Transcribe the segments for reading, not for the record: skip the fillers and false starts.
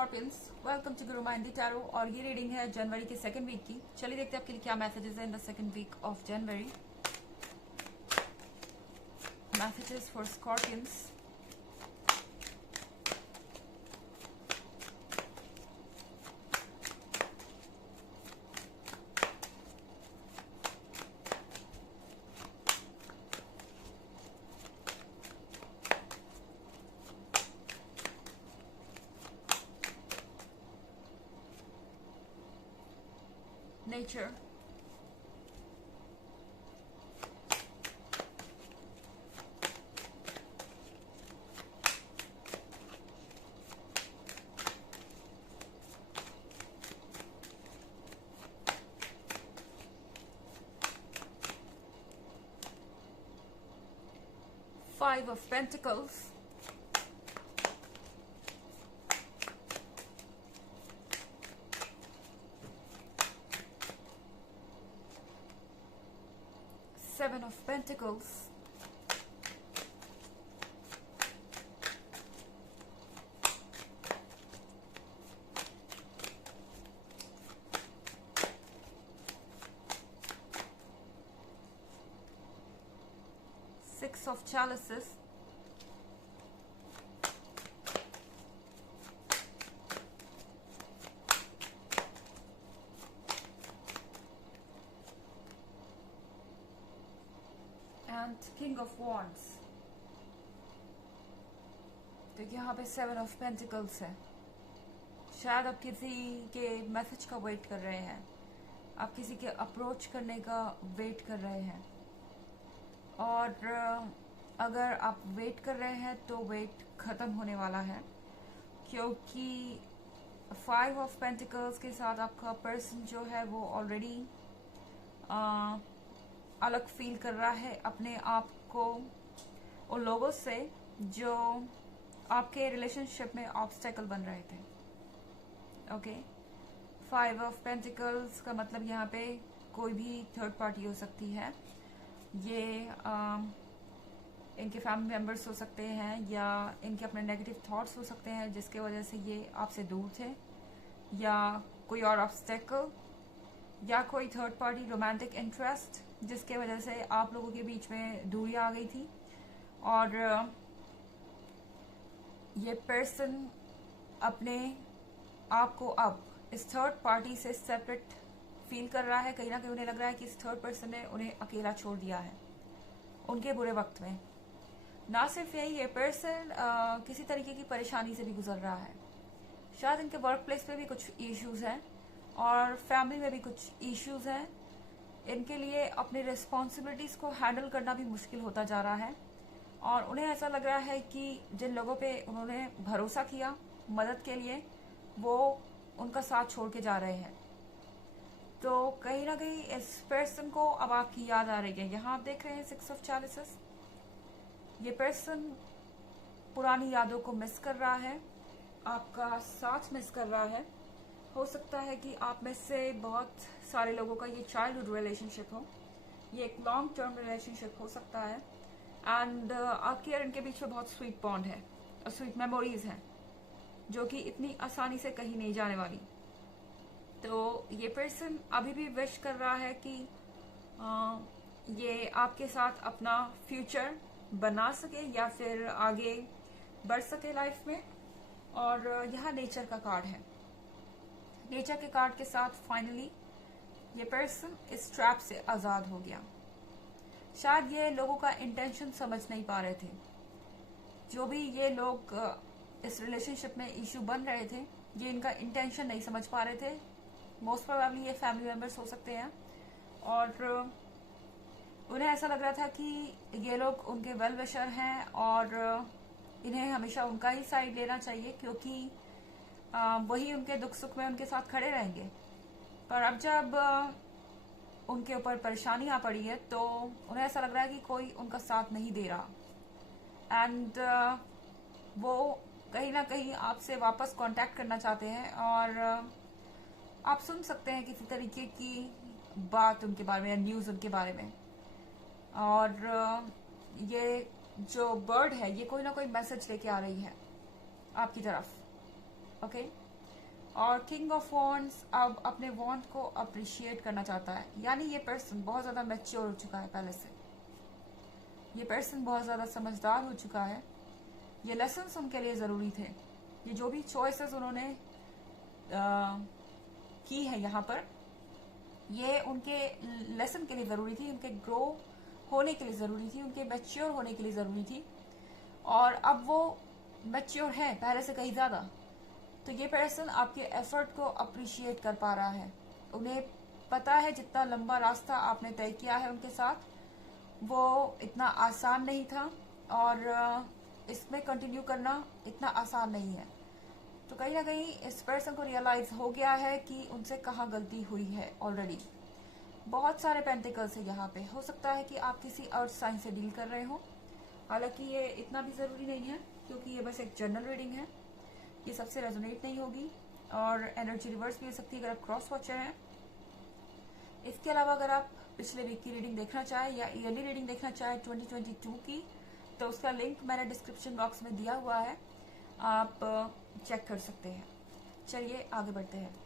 Scorpions, welcome to Guru माइंडी tarot. और ये reading है जनवरी के सेकंड वीक की। चलिए देखते हैं आपके लिए क्या मैसेजेस है in the second week of January. Messages for scorpions. Nature, Five of Pentacles, Seven of Pentacles, Six of Chalices, and King of Wands। तो यहाँ पे सेवन ऑफ पेंटिकल्स है। शायद आप किसी के मैसेज का वेट कर रहे हैं, आप किसी के अप्रोच करने का वेट कर रहे हैं, और अगर आप वेट कर रहे हैं तो वेट ख़त्म होने वाला है, क्योंकि फाइव ऑफ पेंटिकल्स के साथ आपका पर्सन जो है वो ऑलरेडी अलग फील कर रहा है अपने आप को उन लोगों से जो आपके रिलेशनशिप में ऑब्स्टेकल बन रहे थे। ओके, फाइव ऑफ पेंटिकल्स का मतलब यहाँ पे कोई भी थर्ड पार्टी हो सकती है। ये इनके फैमिली मेम्बर्स हो सकते हैं, या इनके अपने नेगेटिव थॉट्स हो सकते हैं जिसके वजह से ये आपसे दूर थे, या कोई और ऑब्स्टेकल, या कोई थर्ड पार्टी रोमांटिक इंटरेस्ट जिसके वजह से आप लोगों के बीच में दूरी आ गई थी। और ये पर्सन अपने आप को अब इस थर्ड पार्टी से सेपरेट फील कर रहा है। कहीं ना कहीं उन्हें लग रहा है कि इस थर्ड पर्सन ने उन्हें अकेला छोड़ दिया है उनके बुरे वक्त में। ना सिर्फ यही, ये पर्सन किसी तरीके की परेशानी से भी गुजर रहा है। शायद इनके वर्क प्लेस पे भी कुछ इश्यूज हैं और फैमिली में भी कुछ इश्यूज हैं। इनके लिए अपनी रिस्पॉन्सिबिलिटीज को हैंडल करना भी मुश्किल होता जा रहा है, और उन्हें ऐसा लग रहा है कि जिन लोगों पे उन्होंने भरोसा किया मदद के लिए, वो उनका साथ छोड़ के जा रहे हैं। तो कहीं ना कहीं इस पर्सन को अब आपकी याद आ रही है। यहाँ आप देख रहे हैं सिक्स ऑफ चैलिसेस। ये पर्सन पुरानी यादों को मिस कर रहा है, आपका साथ मिस कर रहा है। हो सकता है कि आप में से बहुत सारे लोगों का ये चाइल्डहुड रिलेशनशिप हो, ये एक लॉन्ग टर्म रिलेशनशिप हो सकता है, एंड आपकी और इनके बीच में बहुत स्वीट बॉन्ड है और स्वीट मेमोरीज हैं जो कि इतनी आसानी से कहीं नहीं जाने वाली। तो ये पर्सन अभी भी विश कर रहा है कि ये आपके साथ अपना फ्यूचर बना सके या फिर आगे बढ़ सके लाइफ में। और यहाँ नेचर का कार्ड है। नेचर के कार्ड के साथ फाइनली ये पर्सन इस ट्रैप से आज़ाद हो गया। शायद ये लोगों का इंटेंशन समझ नहीं पा रहे थे। जो भी ये लोग इस रिलेशनशिप में इशू बन रहे थे, ये इनका इंटेंशन नहीं समझ पा रहे थे। मोस्ट प्रोबेबली ये फैमिली मेम्बर्स हो सकते हैं, और उन्हें ऐसा लग रहा था कि ये लोग उनके वेल विशर हैं और इन्हें हमेशा उनका ही साइड लेना चाहिए, क्योंकि वही उनके दुख सुख में उनके साथ खड़े रहेंगे। पर अब जब उनके ऊपर परेशानी आ पड़ी है तो उन्हें ऐसा लग रहा है कि कोई उनका साथ नहीं दे रहा, एंड वो कहीं ना कहीं आपसे वापस कांटेक्ट करना चाहते हैं, और आप सुन सकते हैं किसी तरीके की बात उनके बारे में या न्यूज़ उनके बारे में। और ये जो बर्ड है ये कोई ना कोई मैसेज लेके आ रही है आपकी तरफ। ओके, और किंग ऑफ वॉन्ड्स अब अपने वॉन्ड को अप्रिशिएट करना चाहता है, यानी ये पर्सन बहुत ज़्यादा मैच्योर हो चुका है पहले से। ये पर्सन बहुत ज़्यादा समझदार हो चुका है। ये लेसन्स उनके लिए ज़रूरी थे। ये जो भी चॉइसेस उन्होंने की है यहाँ पर, ये उनके लेसन के लिए ज़रूरी थी, उनके ग्रो होने के लिए ज़रूरी थी, उनके मैच्योर होने के लिए ज़रूरी थी। और अब वो मैच्योर है पहले से कहीं ज़्यादा। तो ये पर्सन आपके एफर्ट को अप्रिशिएट कर पा रहा है। उन्हें पता है जितना लंबा रास्ता आपने तय किया है उनके साथ, वो इतना आसान नहीं था और इसमें कंटिन्यू करना इतना आसान नहीं है। तो कहीं ना कहीं इस पर्सन को रियलाइज हो गया है कि उनसे कहाँ गलती हुई है ऑलरेडी। बहुत सारे पेंटिकल्स है यहाँ पे। हो सकता है कि आप किसी अर्थ साइन से डील कर रहे हो, हालांकि ये इतना भी ज़रूरी नहीं है क्योंकि ये बस एक जनरल रीडिंग है। ये सबसे रेजोनेट नहीं होगी और एनर्जी रिवर्स भी हो सकती है अगर आप क्रॉस वॉचर हैं। इसके अलावा अगर आप पिछले वीक की रीडिंग देखना चाहें या ईयरली रीडिंग देखना चाहें 2022 की, तो उसका लिंक मैंने डिस्क्रिप्शन बॉक्स में दिया हुआ है, आप चेक कर सकते हैं। चलिए आगे बढ़ते हैं।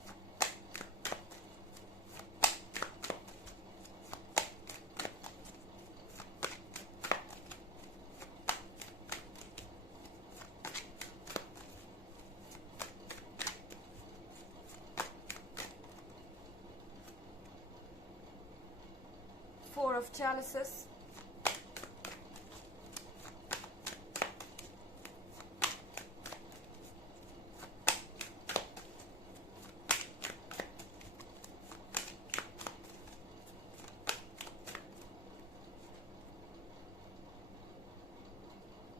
Four of Chalices,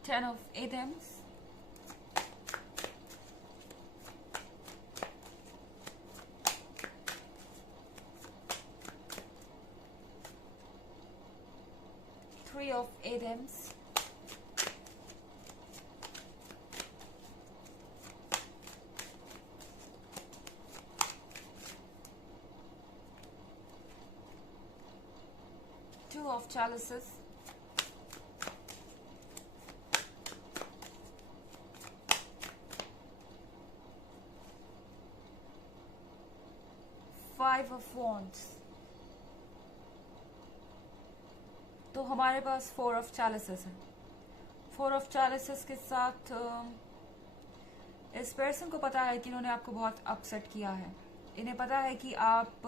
Ten of Adems, Three of Adems, Two of Chalices, Five of Wands। तो हमारे पास फोर ऑफ चैलिसेस है। फोर ऑफ चैलिसेस के साथ इस पर्सन को पता है कि इन्होंने आपको बहुत अपसेट किया है। इन्हें पता है कि आप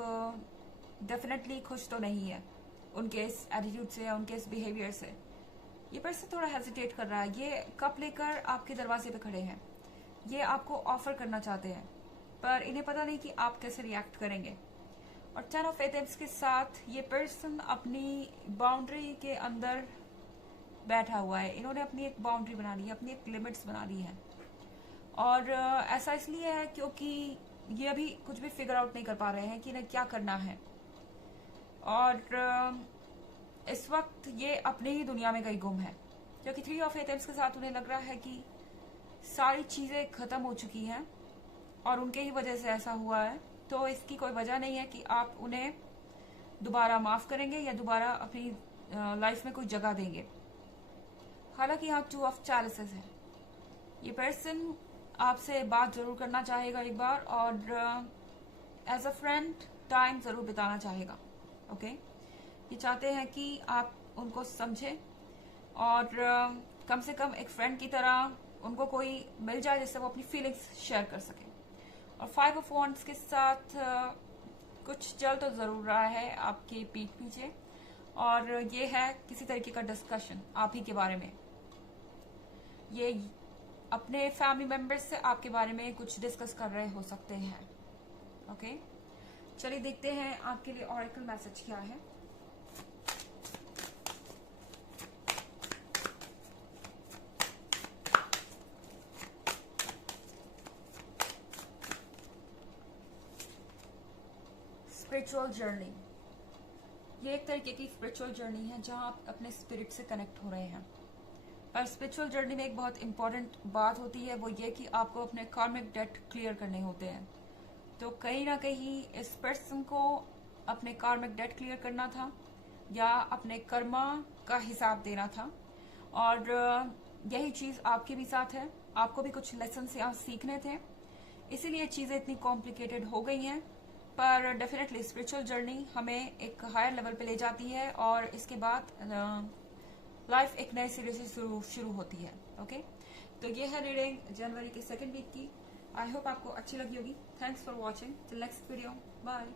डेफिनेटली खुश तो नहीं है उनके इस एटीट्यूड से या उनके इस बिहेवियर से। ये पर्सन थोड़ा हेजिटेट कर रहा है। ये कप लेकर आपके दरवाजे पे खड़े हैं। ये आपको ऑफर करना चाहते हैं पर इन्हें पता नहीं कि आप कैसे रिएक्ट करेंगे। और टेन ऑफ एटेम्स के साथ ये पर्सन अपनी बाउंड्री के अंदर बैठा हुआ है। इन्होंने अपनी एक बाउंड्री बना ली है, अपनी एक लिमिट्स बना ली है। और ऐसा इसलिए है क्योंकि ये अभी कुछ भी फिगर आउट नहीं कर पा रहे हैं कि इन्हें क्या करना है। और इस वक्त ये अपनी ही दुनिया में कहीं गुम है क्योंकि थ्री ऑफ एटेम्स के साथ उन्हें लग रहा है कि सारी चीज़ें ख़त्म हो चुकी हैं और उनके ही वजह से ऐसा हुआ है। तो इसकी कोई वजह नहीं है कि आप उन्हें दोबारा माफ़ करेंगे या दोबारा अपनी लाइफ में कोई जगह देंगे। हालांकि यहाँ टू ऑफ चैलिसेस है। ये पर्सन आपसे बात ज़रूर करना चाहेगा एक बार और एज अ फ्रेंड टाइम ज़रूर बिताना चाहेगा। ओके, ये चाहते हैं कि आप उनको समझें और कम से कम एक फ्रेंड की तरह उनको कोई मिल जाए जिससे वो अपनी फीलिंग्स शेयर कर सके। और फाइव ऑफ वॉन्ड्स के साथ कुछ चल तो ज़रूर रहा है आपके पीठ पीछे और ये है किसी तरीके का डिस्कशन आप ही के बारे में। ये अपने फैमिली मेंबर्स से आपके बारे में कुछ डिस्कस कर रहे हो सकते हैं। ओके, चलिए देखते हैं आपके लिए ऑरेकल मैसेज क्या है। स्पिरिचुअल जर्नी, ये एक तरीके की स्पिरिचुअल जर्नी है जहां आप अपने स्पिरिट से कनेक्ट हो रहे हैं। और स्पिरिचुअल जर्नी में एक बहुत इंपॉर्टेंट बात होती है, वो ये कि आपको अपने कार्मिक डेट क्लियर करने होते हैं। तो कहीं ना कहीं इस पर्सन को अपने कार्मिक डेट क्लियर करना था या अपने कर्मा का हिसाब देना था। और यही चीज़ आपके भी साथ है। आपको भी कुछ लेसन यहाँ सीखने थे। इसीलिए चीज़ें इतनी कॉम्प्लिकेटेड हो गई हैं। पर डेफिनेटली स्पिरिचुअल जर्नी हमें एक हायर लेवल पे ले जाती है और इसके बाद लाइफ एक नए सिरे से शुरू होती है। ओके, तो ये है रीडिंग जनवरी के 2nd वीक की। आई होप आपको अच्छी लगी होगी। Thanks for watching. Till next video, bye.